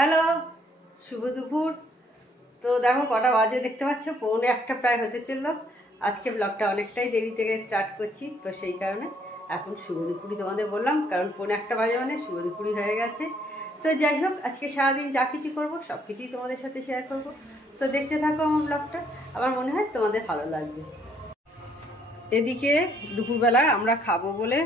Hello, শুভ দুপুর। তো দেখো কটা বাজে দেখতে পাচ্ছ, 1:45 প্রায় হতে চললো। আজকে ব্লগটা অনেকটাই দেরি থেকে স্টার্ট করছি, তো সেই কারণে এখন শুভ দুপুরই তোমাদের বললাম, কারণ 1:45 বাজে মানে শুভ দুপুরই হয়ে গেছে। তো যাই হোক, আজকে সারাদিন যা কিছু করবো সব কিছুই তোমাদের সাথে শেয়ার করব। তো দেখতে থাকো আমার ব্লগটা, আমার মনে হয় তোমাদের ভালো লাগবে। এদিকে দুপুরবেলায় আমরা খাবো বলে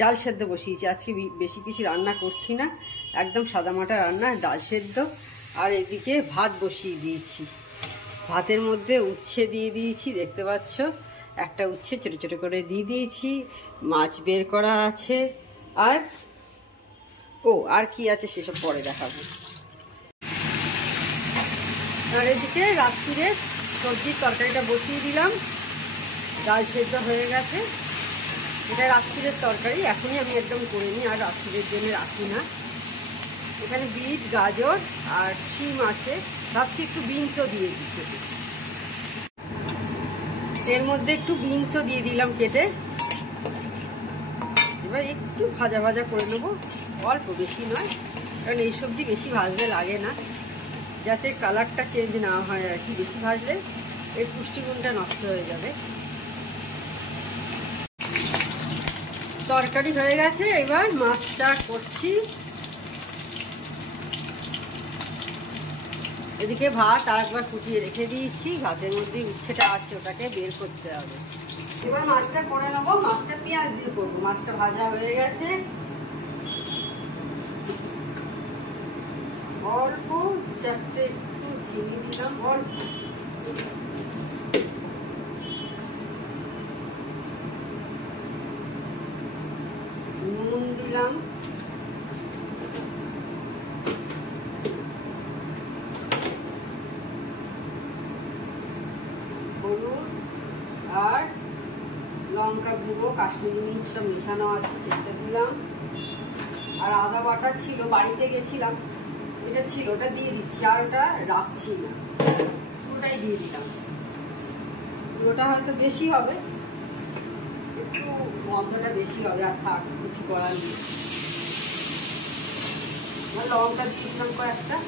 ডাল সেদ্ধ বসিয়েছি। আজকে বেশি কিছু রান্না করছি না, একদম সাদামাটা রান্না, ডাল সেদ্ধ। আর এদিকে ভাত বসিয়ে দিয়েছি, ভাতের মধ্যে উচ্ছে দিয়ে দিয়েছি, দেখতে পাচ্ছ একটা উচ্ছে ছোটো ছোটো করে দিয়ে দিয়েছি, মাছ বের করা আছে, আর কি আছে সেসব পরে দেখাবো। আর এদিকে রাত্রিরে সবজির তরকারিটা বসিয়ে দিলাম, ডাল সেদ্ধ হয়ে গেছে। এটা রাত্রিরের তরকারি, এখনই আমি একদম করে নিই, আর রাত্রিরের জন্য রাখি না। এখানে বিট, গাজর আর শিম আছে, ভাবছি একটু বিনসও দিয়ে দিচ্ছি। এর মধ্যে একটু বিনসও দিয়ে দিলাম কেটে। এবার একটু ভাজা ভাজা করে নেবো, অল্প, বেশি নয়, কারণ এই সবজি বেশি ভাজলে লাগে না, যাতে কালারটা চেঞ্জ না হয় আর কি। বেশি ভাজলে এর পুষ্টিগুণটা নষ্ট হয়ে যাবে। তরকারি হয়ে গেছে, এবার মাছটা করছি। এদিকে ভাত আর একবার ফুটিয়ে রেখে দিয়েছি, ভাতের মধ্যে উচ্ছেটা আছে, ওটাকে বের করতে হবে। এবার মাছটা করে নেবো, মাছটা পেঁয়াজ দিয়ে করবো। মাছটা ভাজা হয়ে গেছে, অল্প চারটে একটু চিনি দিলাম, অল্প নুন দিলাম, হলুদ আর লঙ্কা গুঁড়ো, কাশ্মীরি মির্চ সব মেশানো আছে, সেটা দিলাম। আর আদা বাটা ছিল, বাড়িতে গেছিলাম, এটা ছিল, ওটা দিয়ে দিচ্ছি। আর ওটা রাখছি না, পুরোটাই দিয়ে দিলাম। ওটা হয়তো বেশি হবে, একটু গন্ধটা বেশি হবে, আর থাক, কিছু করার নেই। লঙ্কা দিয়ে দিলাম কয়েকটা।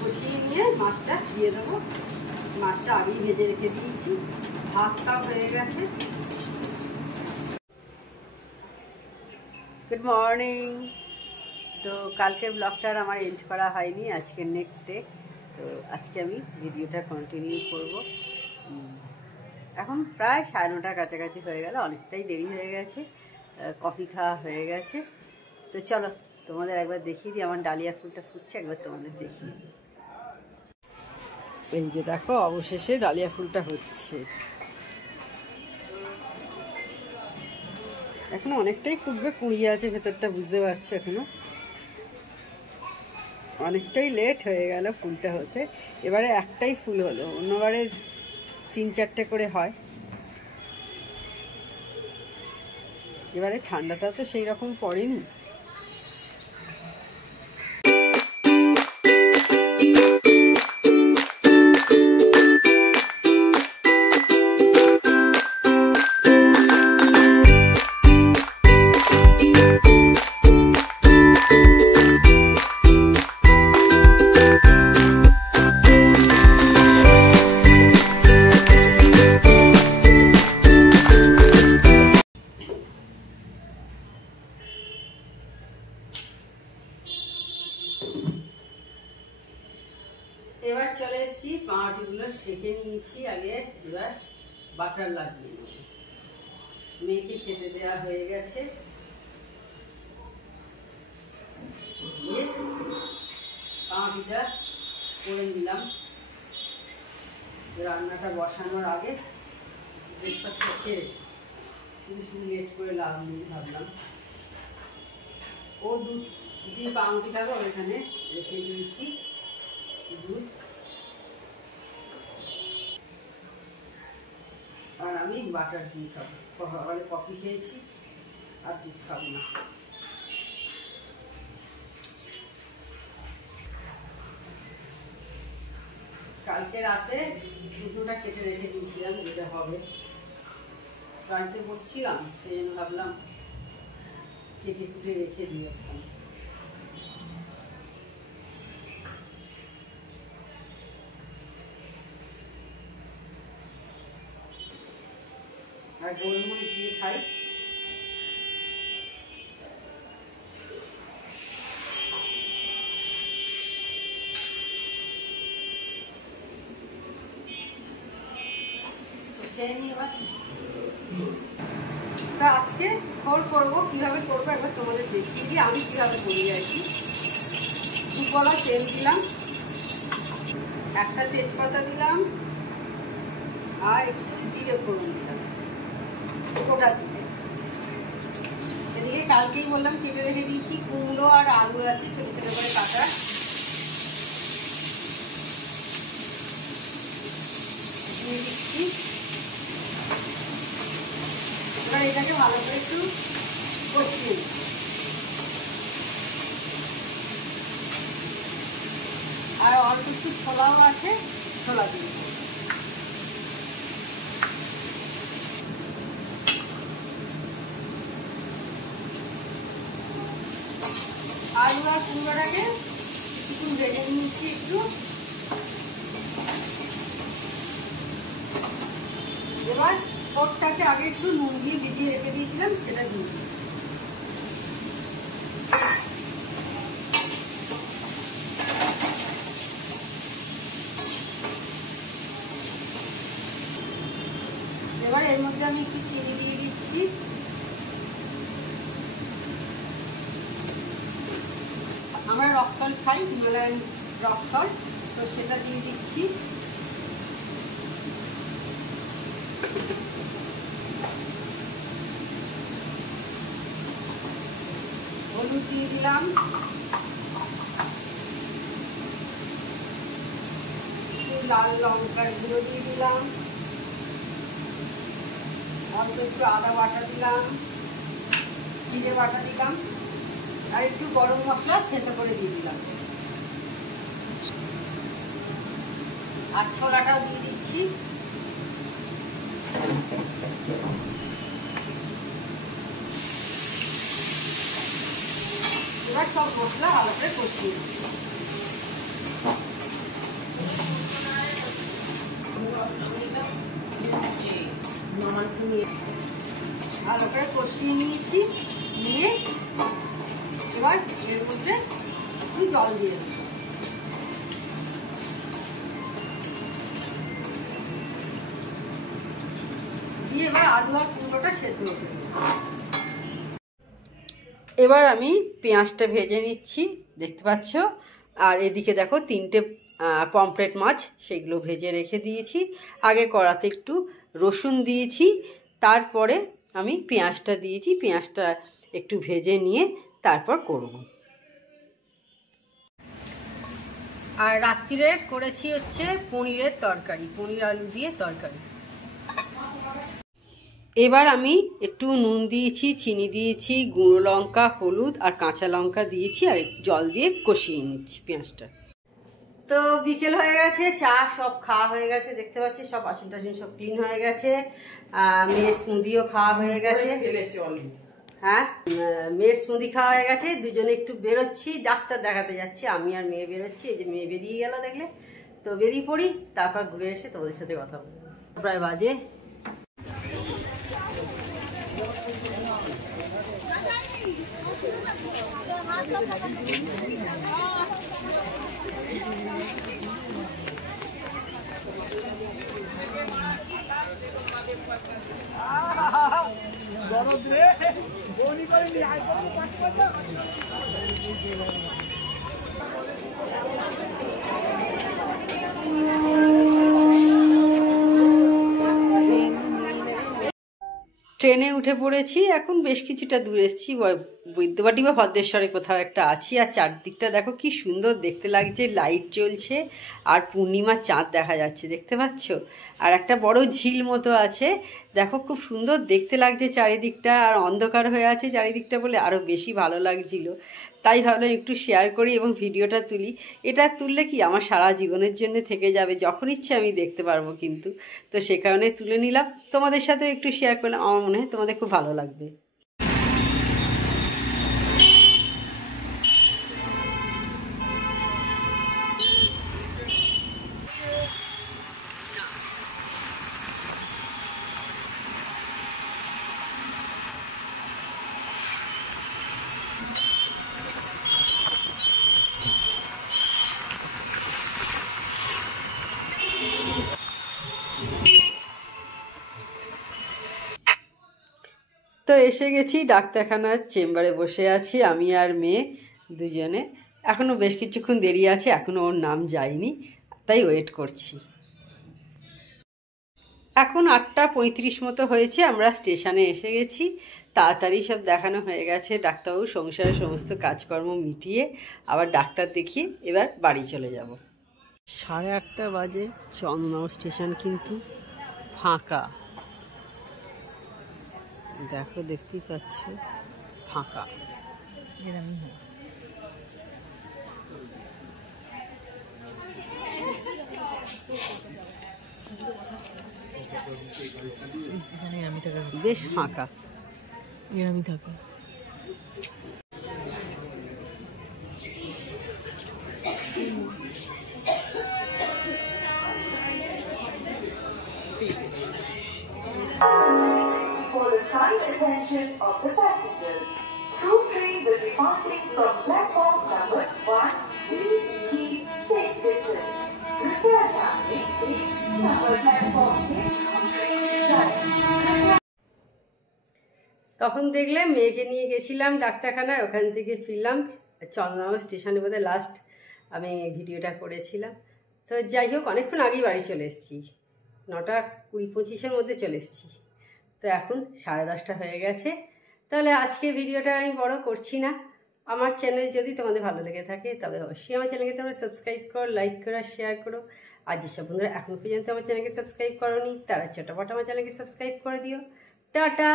কষিয়ে নিয়ে মাছটা দিয়ে দেবো। মাছটা আগেই ভেজে রেখে দিয়েছি, ভাতটাও হয়ে গেছে। Good morning. তো কালকের ব্লগটা আমার এন্ড করা হয়নি, আজকে নেক্সট ডে। তো আজকে আমি ভিডিওটা কন্টিনিউ করব। এখন প্রায় 9:30 কাছাকাছি হয়ে গেল, অনেকটাই দেরি হয়ে গেছে, কফি খাওয়া হয়ে গেছে। তো চলো তোমাদের একবার দেখিয়ে দিই, আমার ডালিয়া ফুলটা ফুটছে, একবার তোমাদের দেখিয়ে দিই। এই যে দেখো, অবশেষে ডালিয়া ফুলটা হচ্ছে। এখনো অনেকটাই ফুটবে, কুড়িয়ে আছে ভেতরটা, বুঝতে পারছো, এখনো অনেকটাই লেট হয়ে গেল ফুলটা হতে। এবারে একটাই ফুল হলো, অন্যবারে 3-4টে করে হয়। এবারে ঠান্ডাটাও তো সেই রকম পড়েনি। এবার চলে এসেছি, পাউরুটিগুলো সেঁকে নিয়েছি আগে, এবার বাটার লাগিয়ে নেব। মেয়েকে খেতে দেওয়া হয়ে গেছে, পাউরুটিটা করে নিলাম। রান্নাটা বসানোর আগে ব্রেকফাস্টটা সেরে শুধু লেট করে লাভ নেই, ভাবলাম। ও দুধ দিয়ে পাউরুটি খাবে, ওখানে রেখে দিয়েছি দুধ। আর আমি বাটার দিয়ে খাবো, সকালে কফি খেয়েছি, আর দুধ খাবো না। কালকে রাতে দুটোটা কেটে রেখে দিয়েছিলাম, যেটা হবে বাড়িতে বসছিলাম, সেই জন্য ভাবলাম কেটে কুটে রেখে দিই এখন। আর গোলমরিচ দিয়ে খাই। তা আজকে থোড় করবো, কিভাবে করবো একবার তোমাদের দেখিয়ে দিই আমি কিভাবে করি আর কি। দুকলা তেল দিলাম, একটা তেজপাতা দিলাম, আর একটু জিরে ফোড়ন দিলাম, গোটা জিরে। এদিকে কালকেই বললাম কেটে রেখে দিয়েছি কুমড়ো আর আলু আছে ছোট ছোট করে কাটা। দিয়ে দিচ্ছি। এবার এটাকে ভালো করে একটু কষিয়ে দিই। আর অল্প একটু ছোলাও আছে, ছোলা দিয়ে আলু আর কুমড়োটাকে একটু ভেজে নিচ্ছি একটু। এবার ঠোঁটটাকে আগে একটু নুন দিয়ে ভিজিয়ে রেখে দিয়েছিলাম, সেটা দিয়ে দিই। এবার এর মধ্যে আমি একটু চিনি দিয়ে দিচ্ছি। আমরা রক সল্ট খাই, হিমালয়ান রক সল্ট, তো সেটা দিয়ে দিচ্ছি। হলুদ দিয়ে দিলাম, লাল লঙ্কার গুঁড়ো দিয়ে দিলাম, অল্প একটু আদা বাটা দিলাম, জিরে বাটা দিলাম, আর একটু গরম মশলা থেতো করে দিয়ে দিলাম, আর ছোলাটাও দিয়ে দিচ্ছি। এবার সব মশলা ভালো করে কষিয়ে দিচ্ছি। ভালো করে কষিয়ে নিয়েছি, নিয়ে এবার এর মধ্যে একটু জল দিয়ে দেবো। দিয়ে এবার আলু আর কুমড়োটা সেদ্ধ হতে দেবো। এবার আমি পেঁয়াজটা ভেজে নিচ্ছি, দেখতে পাচ্ছ। আর এদিকে দেখো 3টে পমফ্রেট মাছ, সেগুলো ভেজে রেখে দিয়েছি। আগে কড়াতে একটু রসুন দিয়েছি, তারপরে আমি পেঁয়াজটা দিয়েছি। পেঁয়াজটা একটু ভেজে নিয়ে তারপর করব। আর রাত্রিরে করেছি হচ্ছে পনিরের তরকারি, পনির আলু দিয়ে তরকারি। এবার আমি একটু নুন দিয়েছি, চিনি দিয়েছি, গুঁড়ো লঙ্কা, হলুদ আর কাঁচা লঙ্কা দিয়েছি, আর জল দিয়ে কষিয়ে নিচ্ছি পেঁয়াজটা। তো বিকেল হয়ে গেছে, চা সব খাওয়া হয়ে গেছে, দেখতে পাচ্ছি সব বাসন টাসন সব ক্লিন হয়ে গেছে। মেয়ের স্মুদিও খাওয়া হয়ে গেছে। হ্যাঁ, মেয়ের স্মুদি খাওয়া হয়ে গেছে। দুজনে একটু বেরোচ্ছি, ডাক্তার দেখাতে যাচ্ছি, আমি আর মেয়ে বেরোচ্ছি। এই যে মেয়ে বেরিয়ে গেল দেখলে, তো বেরিয়ে পড়ি, তারপর ঘুরে এসে তোমাদের সাথে কথা বলবো। প্রায় বাজে ট্রেনে উঠে পড়েছি। এখন বেশ কিছুটা দূর এসেছি, বৈদ্যবাটি বা ভদ্রেশ্বরে কোথাও একটা আছি। আর চারদিকটা দেখো কি সুন্দর দেখতে লাগছে, লাইট জ্বলছে আর পূর্ণিমার চাঁদ দেখা যাচ্ছে, দেখতে পাচ্ছ। আর একটা বড় ঝিল মতো আছে, দেখো খুব সুন্দর দেখতে লাগছে চারিদিকটা। আর অন্ধকার হয়ে আছে চারিদিকটা বলে আরও বেশি ভালো লাগছিল। তাই ভাবলাম একটু শেয়ার করি এবং ভিডিওটা তুলি। এটা তুললে কি আমার সারা জীবনের জন্য থেকে যাবে, যখন ইচ্ছে আমি দেখতে পারবো কিন্তু। তো সে কারণে তুলে নিলাম, তোমাদের সাথেও একটু শেয়ার করলাম। আমার মনে হয় তোমাদের খুব ভালো লাগবে। তো এসে গেছি ডাক্তারখানার চেম্বারে, বসে আছি আমি আর মেয়ে দুজনে। এখনও বেশ কিছুক্ষণ দেরি আছে, এখনও ওর নাম যায়নি, তাই ওয়েট করছি। এখন 8:35 মতো হয়েছে, আমরা স্টেশনে এসে গেছি। তাড়াতাড়ি সব দেখানো হয়ে গেছে, ডাক্তারবাবু সংসারের সমস্ত কাজকর্ম মিটিয়ে আবার ডাক্তার দেখিয়ে এবার বাড়ি চলে যাব। 8:30 বাজে, চন্দননগর স্টেশন কিন্তু ফাঁকা। দেখো, দেখতেই পাচ্ছ ফাঁকা। বেশ ফাঁকা, আমি থাকি। For the kind attention of the passengers, Troop 3 will be passing from platform number 1 BG station. Prepare family is number platform 6. তখন দেখলে মেয়েকে নিয়ে গেছিলাম ডাক্তারখানায়, ওখান থেকে ফিরলাম। চন্দননগর স্টেশনে বোধহয় লাস্ট আমি ভিডিওটা করেছিলাম। তো যাই হোক, অনেকক্ষণ আগেই বাড়ি চলে এসেছি, 9:20-25-এর মধ্যে চলে এসেছি। তো এখন 10:30 হয়ে গেছে। তাহলে আজকে ভিডিওটা আমি বড় করছি না। আমার চ্যানেল যদি তোমাদের ভালো লেগে থাকে তবে অবশ্যই আমার চ্যানেলকে তোমরা সাবস্ক্রাইব করো, লাইক করো, শেয়ার করো। আর যেসব বন্ধুরা এখনও পর্যন্ত আমার চ্যানেলকে সাবস্ক্রাইব করোনি তারা চটপট আমার চ্যানেলকে সাবস্ক্রাইব করে দিও। Tata,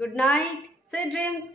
good night, sweet dreams.